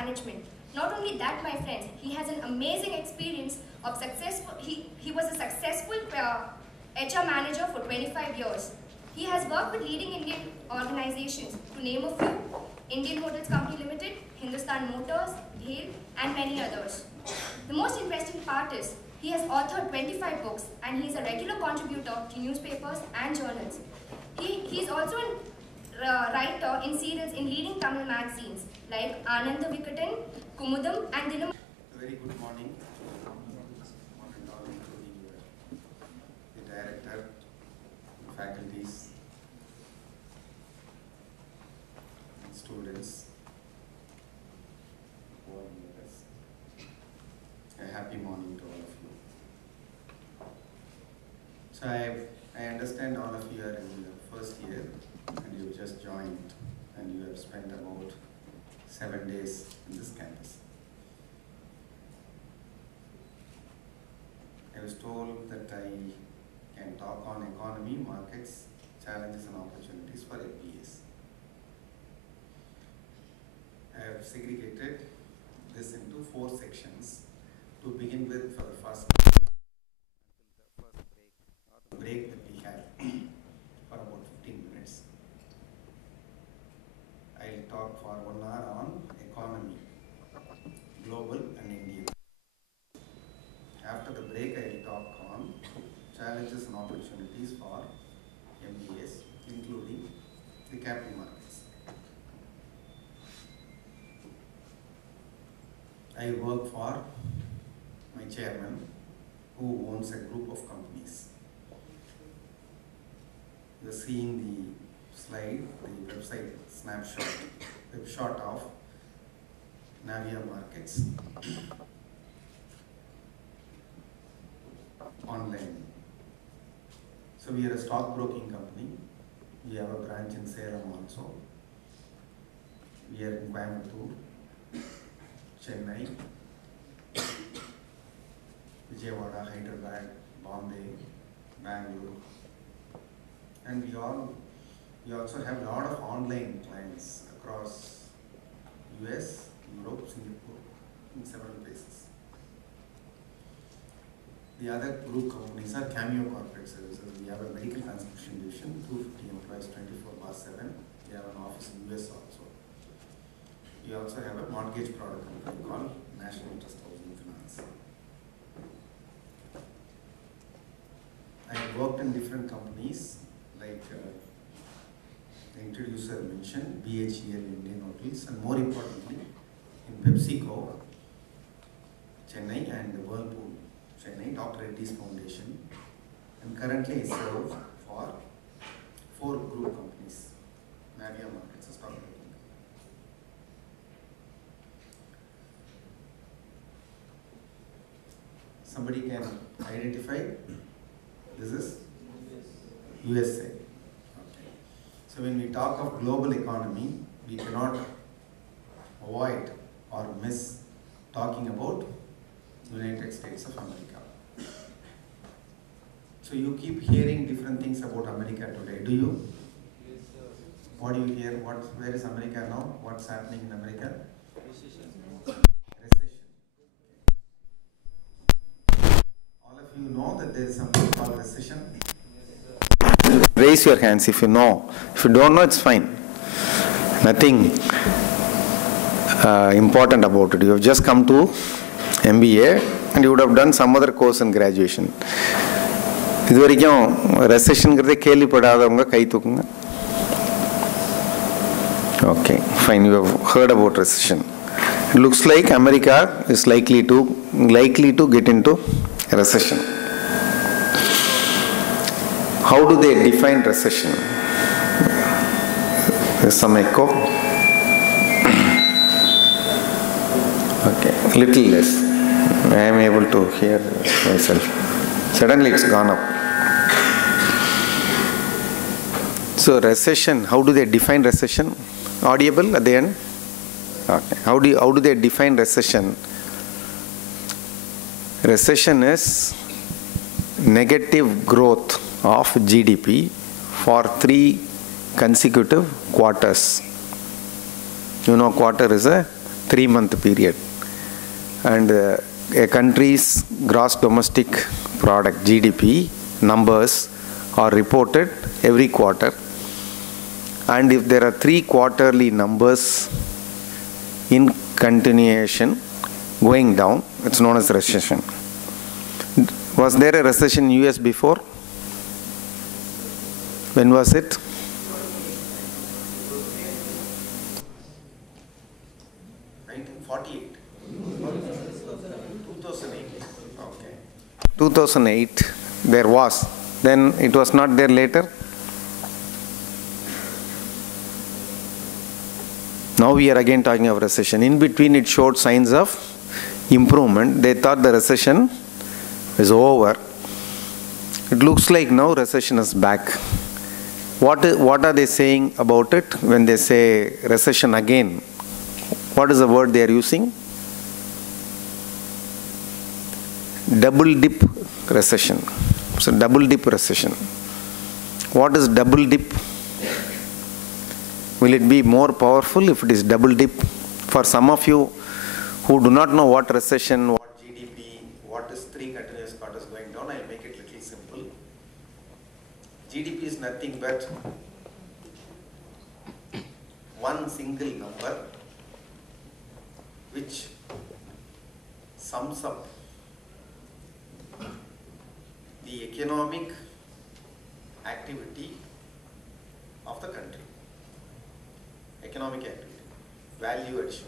management. Not only that, my friends, he has an amazing experience of successful. He was a successful HR manager for 25 years. He has worked with leading Indian organizations, to name a few: Indian Hotels Company Limited, Hindustan Motors, GAIL, and many others. The most interesting part is he has authored 25 books and he is a regular contributor to newspapers and journals. He is also a writer in serials in leading Tamil magazines like Ananda Vikatan, Kumudam, and Dinam. Very good morning. One and all, including the director, faculties, and students, coordinators. A happy morning to all of you. So I understand all of you are in the first year and you just joined and you have spent about 7 days in this campus. I was told that I can talk on economy, markets, challenges and opportunities for MBAs. I have segregated this into 4 sections to begin with. For the first break that we had for about 15 minutes. I'll talk for 1 hour on economy, global and Indian. After the break, I'll talk on challenges and opportunities for MBAs, including the capital markets. I work for my chairman, who owns a group of companies. You're seeing the slide, the website snapshot of Navia Markets online. So we are a stockbroking company. We have a branch in Salem also. We are in Coimbatore, Chennai, Vijayawada, Hyderabad, Bombay, Bangalore, and we also have a lot of online clients across US, Europe, Singapore, in several places. The other group companies are Cameo Corporate Services. We have a medical transcription division, 250 employees, 24/7. We have an office in US also. We also have a mortgage product company called National Trust Housing Finance. I have worked in different companies like the introducer mentioned, BHEL Indian Hotels, and more importantly, in PepsiCo, Chennai, and Whirlpool, Chennai, Dr. Reddy's Foundation. And currently I serve for 4 group companies, Navia Markets, a stock broking. Somebody can identify, this is USA. Okay. So when we talk of global economy, we cannot avoid or miss talking about United States of America. So you keep hearing different things about America today, do you? Yes, sir. What do you hear? Where is America now? What's happening in America? Recession. Recession. All of you know that there is something called recession? Yes, Raise your hands if you know. If you don't know, it's fine. Nothing important about it. You have just come to MBA and you would have done some other course in graduation. இதுவரைக்கும் ரெசெஷன்ங்கிறதே கேள்விப்படாதவங்க கை தூக்குங்க. Okay, fine. You have heard about recession. It looks like America is likely to get into recession. How do they define recession? There's some echo. Okay, little less. I am able to hear myself. Suddenly it's gone up. So recession, how do they define recession? Audible at the end? Okay. How do they define recession? Recession is negative growth of GDP for 3 consecutive quarters. You know, quarter is a 3-month period. And a country's gross domestic product, GDP, numbers are reported every quarter. And if there are 3 quarterly numbers in continuation going down, it's known as recession. Was there a recession in US before? When was it? 1948. 2008. Okay. 2008 there was. Then it was not there later. Now we are again talking of recession. In between it showed signs of improvement. They thought the recession is over. It looks like now recession is back. What are they saying about it when they say recession again? What is the word they are using? Double dip recession. So double dip recession. What is double dip? Will it be more powerful if it is double dip? For some of you who do not know what recession, what GDP, what is 3 continuous quarters going down, I'll make it little simple. GDP is nothing but one single number which sums up the economic activity of the country. Economic activity, value addition.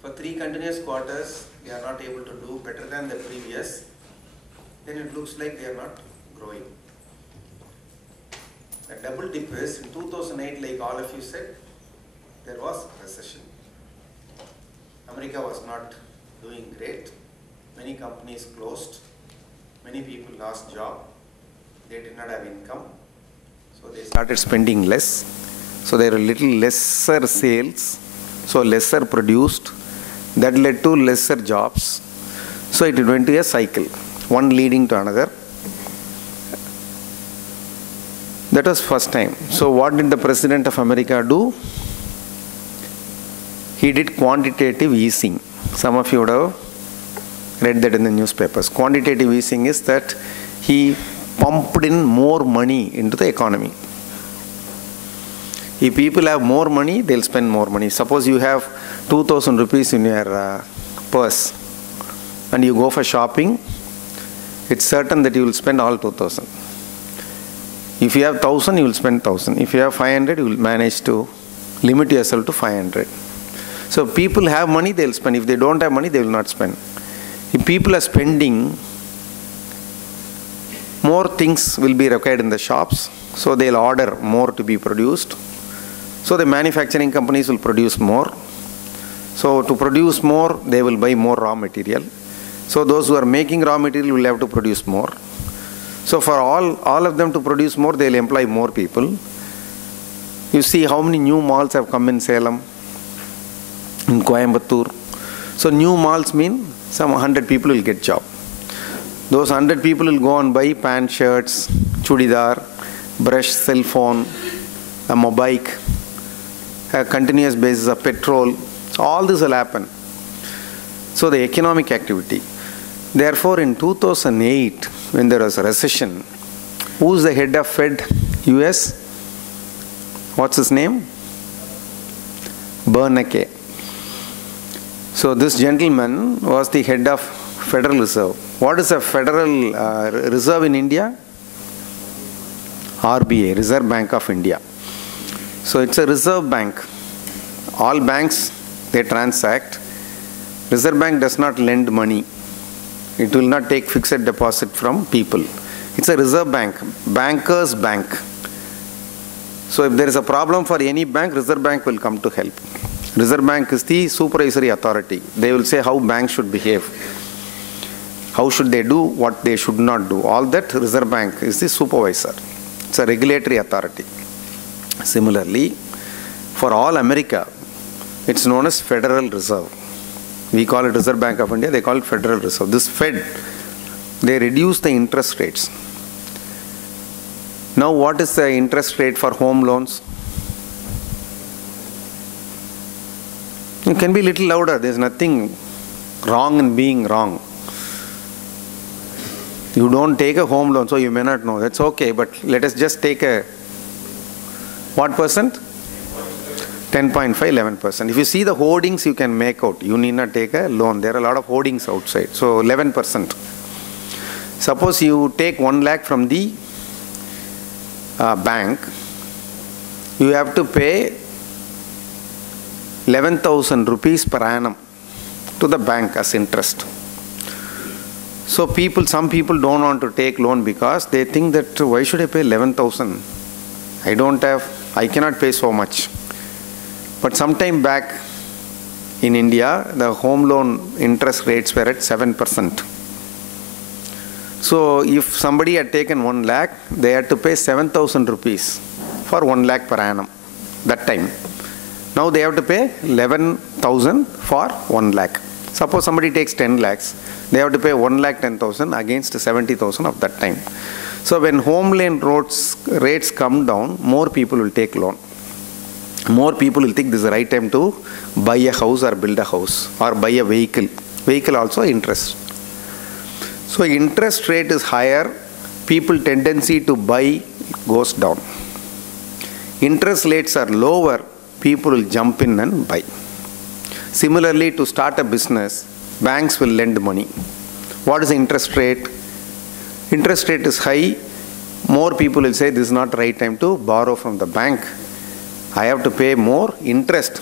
For 3 continuous quarters, they are not able to do better than the previous, then it looks like they are not growing. The double dip is, in 2008, like all of you said, there was recession. America was not doing great. Many companies closed. Many people lost job. They did not have income. So they started spending less. So there were little lesser sales. So lesser produced. That led to lesser jobs. So it went to a cycle, one leading to another. That was first time. So what did the President of America do? He did quantitative easing. Some of you would have read that in the newspapers. Quantitative easing is that he pumped in more money into the economy. If people have more money, they'll spend more money. Suppose you have 2,000 rupees in your purse and you go for shopping, it's certain that you will spend all 2,000. If you have 1,000, you will spend 1,000. If you have 500, you will manage to limit yourself to 500. So people have money, they will spend. If they don't have money, they will not spend. If people are spending, more things will be required in the shops, so they'll order more to be produced. So the manufacturing companies will produce more. So to produce more, they will buy more raw material. So those who are making raw material will have to produce more. So for all of them to produce more, they'll employ more people. You see how many new malls have come in Salem, in Coimbatore. So new malls mean some 100 people will get job. Those 100 people will go and buy pant, shirts, chudidar, brush, cell phone, a mobike, a continuous basis of petrol. So all this will happen. So the economic activity. Therefore in 2008, when there was a recession, who's the head of Fed US? What's his name? Bernanke. So this gentleman was the head of Federal Reserve. What is a Federal Reserve in India? RBI, Reserve Bank of India. So it's a reserve bank. All banks, they transact. Reserve Bank does not lend money. It will not take fixed deposit from people. It's a reserve bank, banker's bank. So if there is a problem for any bank, Reserve Bank will come to help. Reserve Bank is the supervisory authority. They will say how banks should behave. How should they do, what they should not do. All that Reserve Bank is the supervisor. It's a regulatory authority. Similarly, for all America, it's known as Federal Reserve. We call it Reserve Bank of India, they call it Federal Reserve. This Fed, they reduce the interest rates. Now what is the interest rate for home loans? You can be a little louder. There's nothing wrong in being wrong. You don't take a home loan, so you may not know. That's okay, but let us just take a, what percent? 10.5, 11%. If you see the hoardings, you can make out. You need not take a loan. There are a lot of hoardings outside. So 11%. Suppose you take 1 lakh from the bank, you have to pay 11,000 rupees per annum to the bank as interest. So some people don't want to take loan because they think that why should I pay 11,000? I cannot pay so much. But sometime back in India, the home loan interest rates were at 7%. So if somebody had taken 1 lakh, they had to pay 7,000 rupees for 1 lakh per annum that time. Now they have to pay 11,000 for 1 lakh. Suppose somebody takes 10 lakhs, they have to pay 1 lakh 10,000 against 70,000 of that time. So when home loan rates come down, more people will take loan. More people will think this is the right time to buy a house or build a house or buy a vehicle. Vehicle also interest. So interest rate is higher, people tendency to buy goes down. Interest rates are lower, people will jump in and buy. Similarly, to start a business, banks will lend money. What is the interest rate? Interest rate is high, more people will say this is not the right time to borrow from the bank. I have to pay more interest.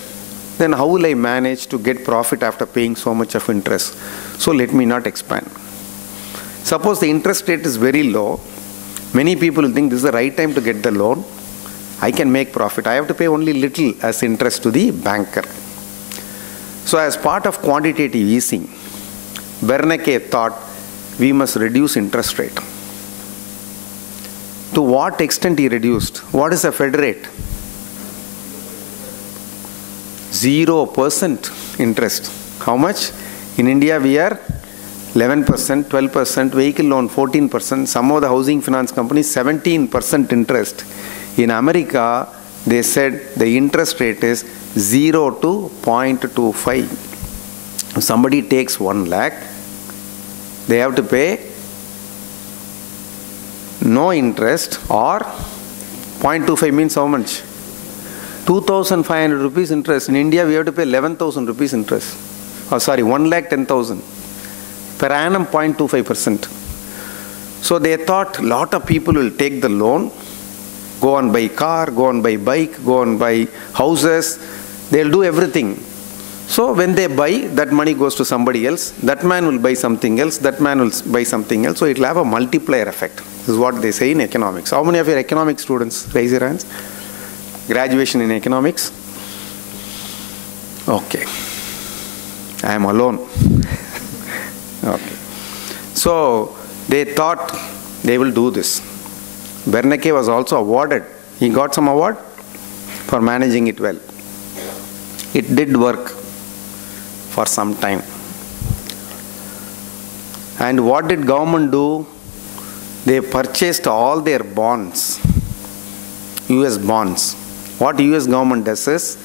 Then how will I manage to get profit after paying so much of interest? So let me not expand. Suppose the interest rate is very low, many people will think this is the right time to get the loan. I can make profit. I have to pay only little as interest to the banker. So as part of quantitative easing, Bernanke thought we must reduce interest rate. To what extent he reduced? What is the Fed rate? 0% interest. How much? In India we are 11%, 12%, vehicle loan 14%, some of the housing finance companies 17% interest. In America, they said the interest rate is 0 to 0.25. If somebody takes 1 lakh, they have to pay no interest or 0.25 means how much? 2,500 rupees interest. In India, we have to pay 11,000 rupees interest. Oh, sorry, 1,10,000. Per annum 0.25%. So they thought a lot of people will take the loan, go and buy car, go and buy bike, go and buy houses. They'll do everything. So when they buy, that money goes to somebody else. That man will buy something else. That man will buy something else. So it will have a multiplier effect. This is what they say in economics. How many of your economics students? Raise your hands. Graduation in economics? Okay. I am alone. Okay. So they thought they will do this. Bernanke was also awarded. He got some award for managing it well. It did work for some time. And what did government do? They purchased all their bonds, US bonds. What US government does is,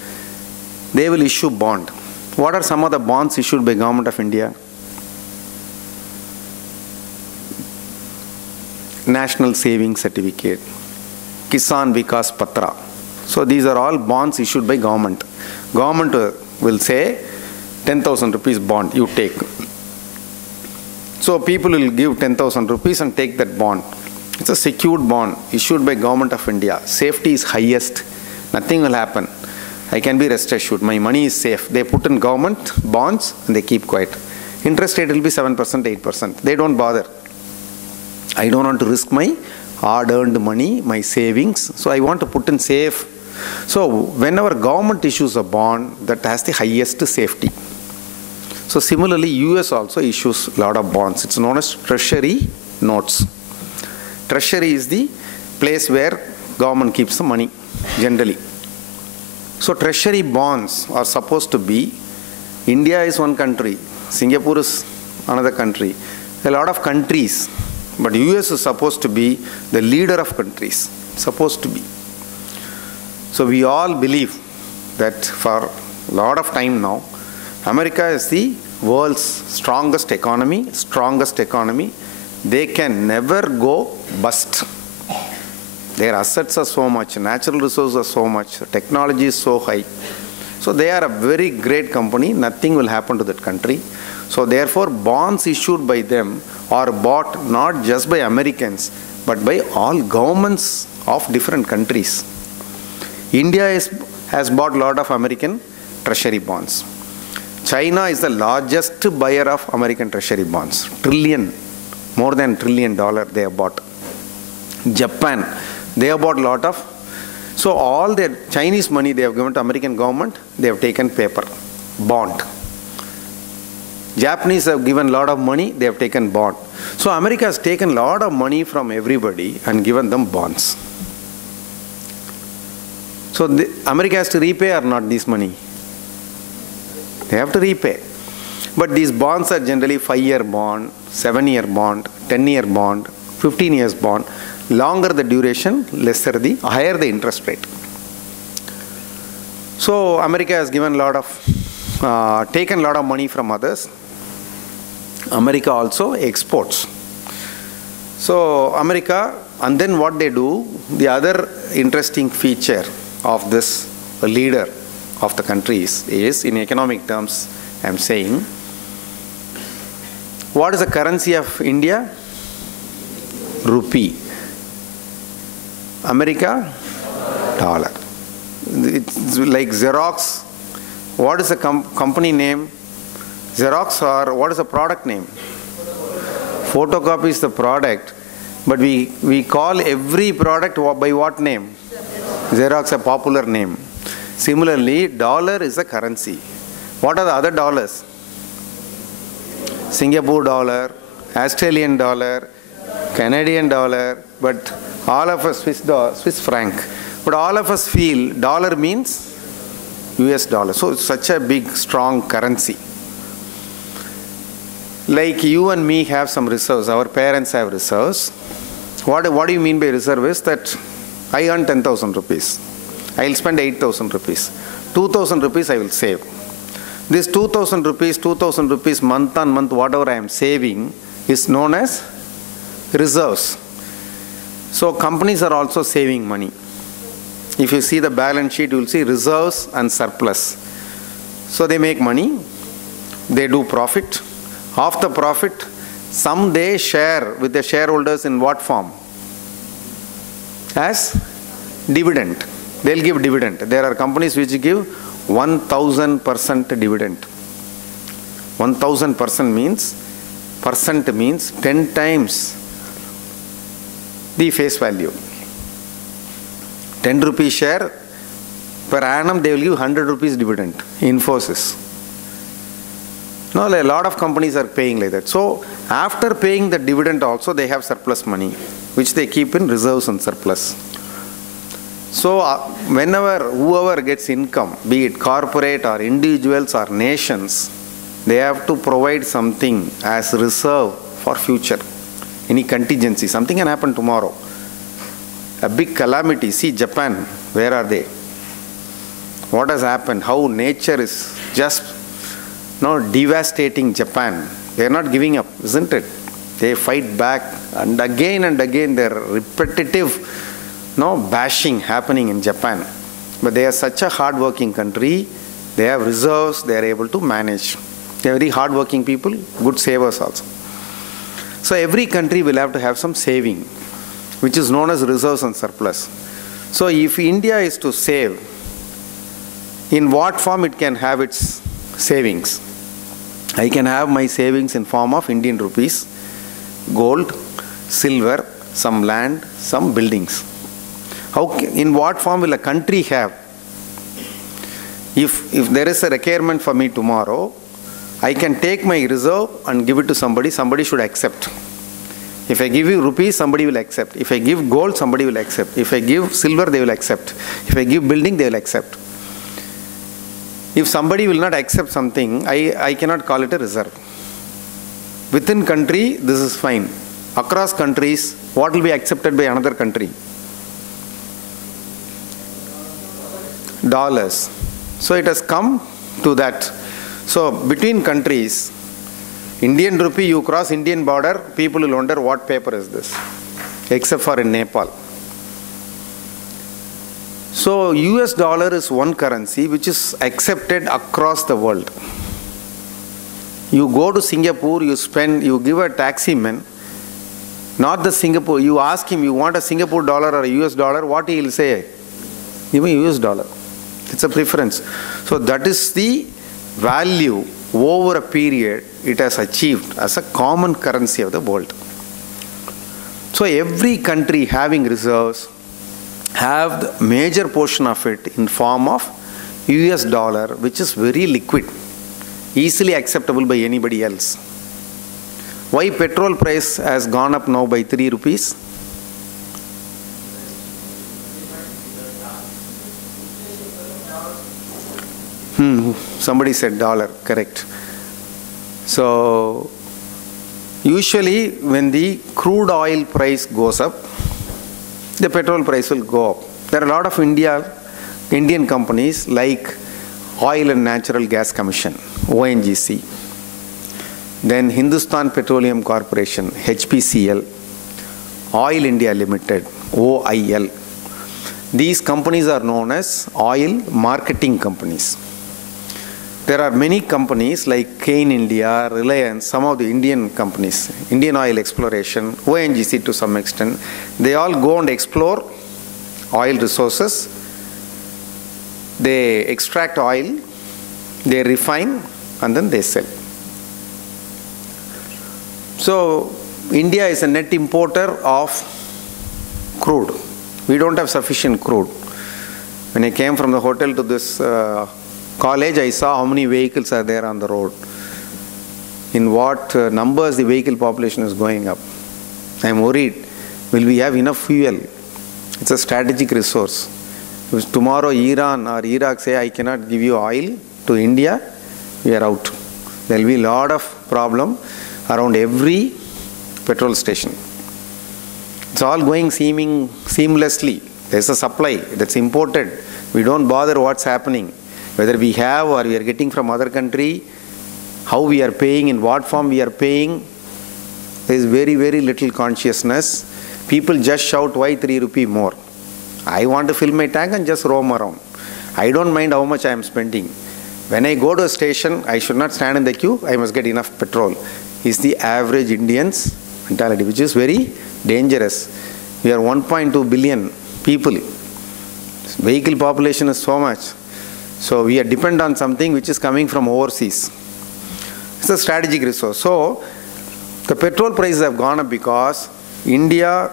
they will issue bond. What are some of the bonds issued by Government of India? National Savings Certificate, Kisan Vikas Patra. So these are all bonds issued by government. Government will say 10,000 rupees bond, you take. So people will give 10,000 rupees and take that bond. It's a secured bond issued by Government of India. Safety is highest. Nothing will happen. I can be rest assured. My money is safe. They put in government bonds and they keep quiet. Interest rate will be 7%, 8%. They don't bother. I don't want to risk my hard-earned money, my savings. So I want to put in safe. So whenever government issues a bond, that has the highest safety. So similarly, US also issues a lot of bonds. It's known as treasury notes. Treasury is the place where government keeps the money, generally. So treasury bonds are supposed to be, India is one country, Singapore is another country, a lot of countries, but US is supposed to be the leader of countries, supposed to be. So we all believe that for lot of time now. America is the world's strongest economy. They can never go bust. Their assets are so much, natural resources are so much, technology is so high. So they are a very great company. Nothing will happen to that country. So therefore, bonds issued by them are bought not just by Americans, but by all governments of different countries. India has bought a lot of American treasury bonds. China is the largest buyer of American treasury bonds. More than $1 trillion they have bought. Japan, they have bought a lot of. So all their Chinese money they have given to American government, they have taken paper, bond. Japanese have given a lot of money, they have taken bond. So America has taken a lot of money from everybody and given them bonds. So America has to repay or not this money? They have to repay. But these bonds are generally 5-year bond, 7-year bond, 10-year bond, 15 years bond. Longer the duration, higher the interest rate. So America has given a lot of, taken a lot of money from others. America also exports. So America, and then what they do, the other interesting feature of this leader of the countries is, in economic terms, I am saying, what is the currency of India? Rupee. America? Dollar. It's like Xerox. What is the company name? Xerox, or what is the product name? Photocopy is the product, but we call every product by what name? Xerox, a popular name. Similarly, dollar is a currency. What are the other dollars? Singapore dollar, Australian dollar, Canadian dollar, but all of us Swiss franc. But all of us feel dollar means US dollar. So it's such a big, strong currency. Like you and me have some reserves, our parents have reserves. What do you mean by reserve is that I earn 10,000 rupees. I will spend 8,000 rupees. 2,000 rupees I will save. This 2,000 rupees month on month, whatever I am saving is known as reserves. So companies are also saving money. If you see the balance sheet, you will see reserves and surplus. So they make money, they do profit. Of the profit, some they share with the shareholders in what form? As dividend. They'll give dividend. There are companies which give 1000% dividend. 1000% means 10 times the face value. 10 rupees share, per annum they will give 100 rupees dividend. Infosys. No, a lot of companies are paying like that. So after paying the dividend also, they have surplus money, which they keep in reserves and surplus. So whoever gets income, be it corporate or individuals or nations, they have to provide something as reserve for future. Any contingency, something can happen tomorrow. A big calamity. See Japan, where are they? What has happened? How nature is just devastating Japan. They are not giving up, isn't it? They fight back, and again there are repetitive bashing happening in Japan. But they are such a hard-working country. They have reserves. They are able to manage. They are very hard-working people, good savers also. So every country will have to have some saving, which is known as reserves and surplus. So if India is to save, in what form it can have its savings? I can have my savings in form of Indian rupees, gold, silver, some land, some buildings. In what form will a country have? If there is a requirement for me tomorrow, I can take my reserve and give it to somebody. Somebody should accept. If I give you rupees, somebody will accept. If I give gold, somebody will accept. If I give silver, they will accept. If I give building, they will accept. If somebody will not accept something, I cannot call it a reserve. Within country, this is fine. Across countries, what will be accepted by another country? Dollars. So it has come to that. So between countries, Indian rupee, you cross Indian border, people will wonder what paper is this, except for in Nepal. So US dollar is one currency which is accepted across the world. You go to Singapore, you give a taxi man, not the Singapore, you ask him, you want a Singapore dollar or a US dollar, what he will say? Give me US dollar. It's a preference. So that is the value over a period it has achieved as a common currency of the world. So every country having reserves have the major portion of it in form of US dollar, which is very liquid, easily acceptable by anybody else. Why petrol price has gone up now by 3 rupees? Somebody said dollar, correct. So usually when the crude oil price goes up, the petrol price will go up. There are a lot of Indian companies like Oil and Natural Gas Commission, ONGC, then Hindustan Petroleum Corporation, HPCL, Oil India Limited, OIL. These companies are known as oil marketing companies. There are many companies like Cain India, Reliance, some of the Indian companies, Indian Oil Exploration, ONGC to some extent. They all go and explore oil resources. They extract oil, they refine, and then they sell. So India is a net importer of crude. We don't have sufficient crude. When I came from the hotel to this college, I saw how many vehicles are there on the road. In what numbers the vehicle population is going up. I am worried. Will we have enough fuel? It's a strategic resource. If tomorrow Iran or Iraq say, I cannot give you oil to India, we are out. There will be a lot of problem around every petrol station. It's all going seamlessly. There's a supply that's imported. We don't bother what's happening. Whether we have or we are getting from other country, how we are paying, in what form we are paying, there is very, very little consciousness. People just shout, why 3 rupee more? I want to fill my tank and just roam around. I don't mind how much I am spending. When I go to a station, I should not stand in the queue, I must get enough petrol. Is the average Indian's mentality, which is very dangerous. We are 1.2 billion people. Vehicle population is so much. So we are dependent on something which is coming from overseas. It's a strategic resource. So the petrol prices have gone up because Indian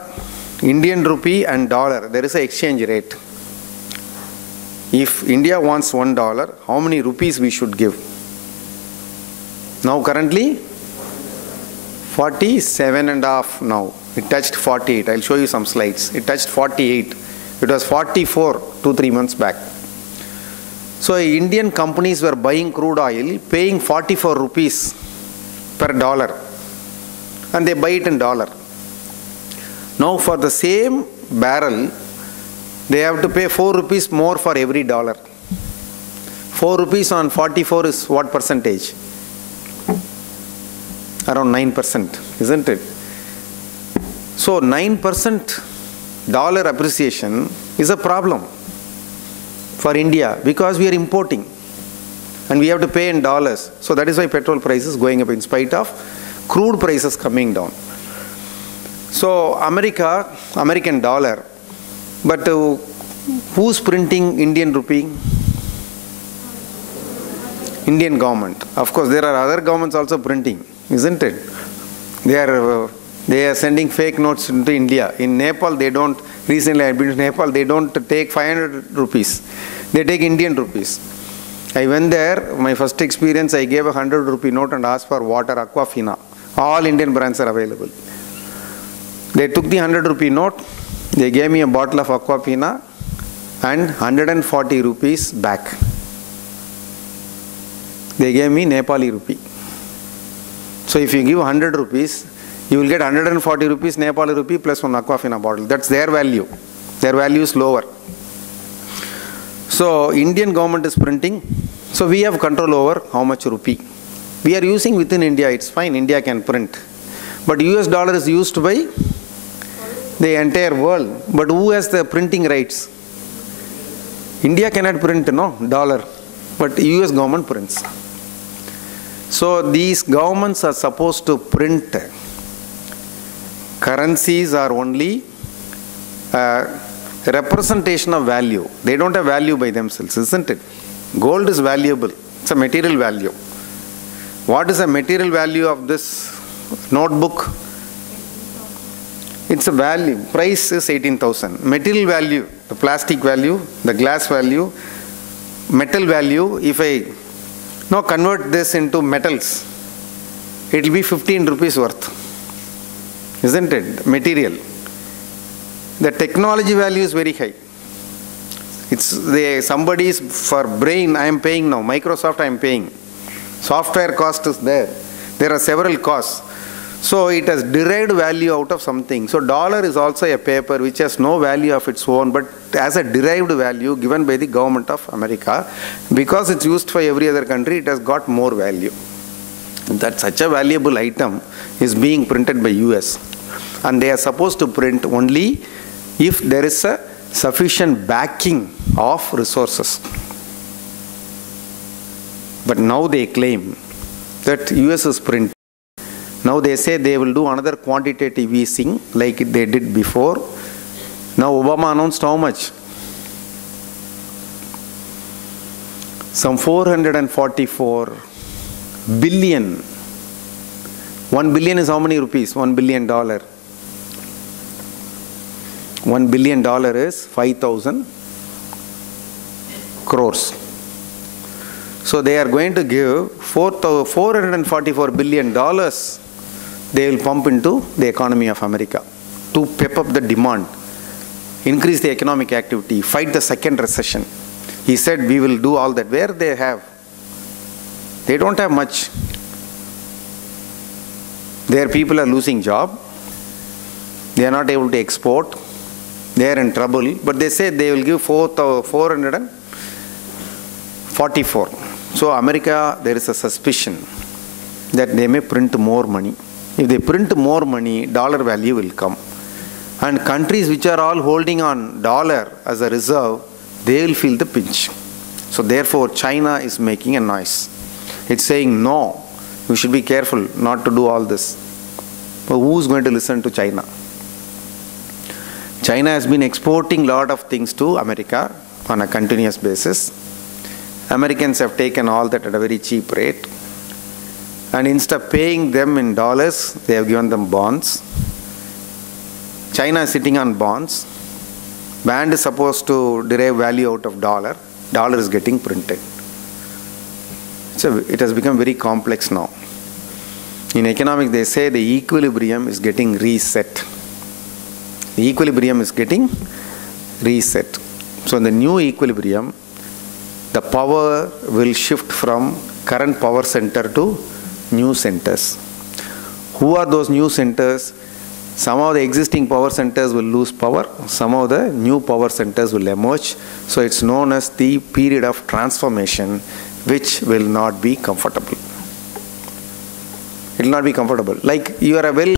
rupee and dollar, there is an exchange rate. If India wants $1, how many rupees we should give? Now currently 47.5 now. It touched 48. I'll show you some slides. It touched 48. It was 44 2-3 months back. So Indian companies were buying crude oil, paying 44 rupees per dollar, and they buy it in dollar. Now for the same barrel, they have to pay 4 rupees more for every dollar. 4 rupees on 44 is what percentage? Around 9%, isn't it? So 9% dollar appreciation is a problem for India because we are importing and we have to pay in dollars. So that is why petrol price is going up in spite of crude prices coming down. So American dollar, but who's printing Indian rupee? Indian government. Of course, there are other governments also printing, isn't it? They are sending fake notes into India. In Nepal, they don't. Recently, I've been to Nepal. They don't take 500 rupees. They take Indian rupees. I went there. My first experience, I gave a 100 rupee note and asked for water, Aquafina. All Indian brands are available. They took the 100 rupee note. They gave me a bottle of Aquafina and 140 rupees back. They gave me Nepali rupee. So if you give 100 rupees, you will get 140 rupees Nepali rupee plus one Aquafina bottle. That's their value. Their value is lower. So Indian government is printing So we have control over how much rupee. We are using within India, it's fine, India can print. But US dollar is used by the entire world. But who has the printing rights? India cannot print, no, dollar. But US government prints. So these governments are supposed to print. Currencies are only representation of value. They don't have value by themselves, isn't it? Gold is valuable. It's a material value. What is the material value of this notebook? It's a value. Price is 18,000. Material value, the plastic value, the glass value, metal value, if I now convert this into metals, it will be 15 rupees worth. Isn't it? Material. The technology value is very high. It's somebody's for brain I am paying now. Microsoft I am paying. Software cost is there. There are several costs. So it has derived value out of something. So dollar is also a paper which has no value of its own, but as a derived value given by the government of America. Because it's used for every other country, it has got more value. That such a valuable item is being printed by US. And they are supposed to print only if there is a sufficient backing of resources. But now they claim that US is printing. Now they say they will do another quantitative easing like they did before. Now Obama announced how much? Some 444 billion. 1 billion is how many rupees? $1 billion. $1 billion is 5,000 crores. So they are going to give $444 billion they will pump into the economy of America to pep up the demand, increase the economic activity, fight the second recession. He said we will do all that. Where they have? They don't have much. Their people are losing job. They are not able to export. They are in trouble. But they say they will give 444. So America, there is a suspicion that they may print more money. If they print more money, dollar value will come. And countries which are all holding on dollar as a reserve, they will feel the pinch. So therefore, China is making a noise. It's saying, no, we should be careful not to do all this. But who's going to listen to China? China has been exporting a lot of things to America on a continuous basis. Americans have taken all that at a very cheap rate. And instead of paying them in dollars, they have given them bonds. China is sitting on bonds. Band is supposed to derive value out of dollar. Dollar is getting printed. So it has become very complex now. In economics, they say the equilibrium is getting reset. The equilibrium is getting reset. So in the new equilibrium, the power will shift from current power center to new centers. Who are those new centers? Some of the existing power centers will lose power. Some of the new power centers will emerge. So it's known as the period of transformation, which will not be comfortable. It will not be comfortable. Like you are a well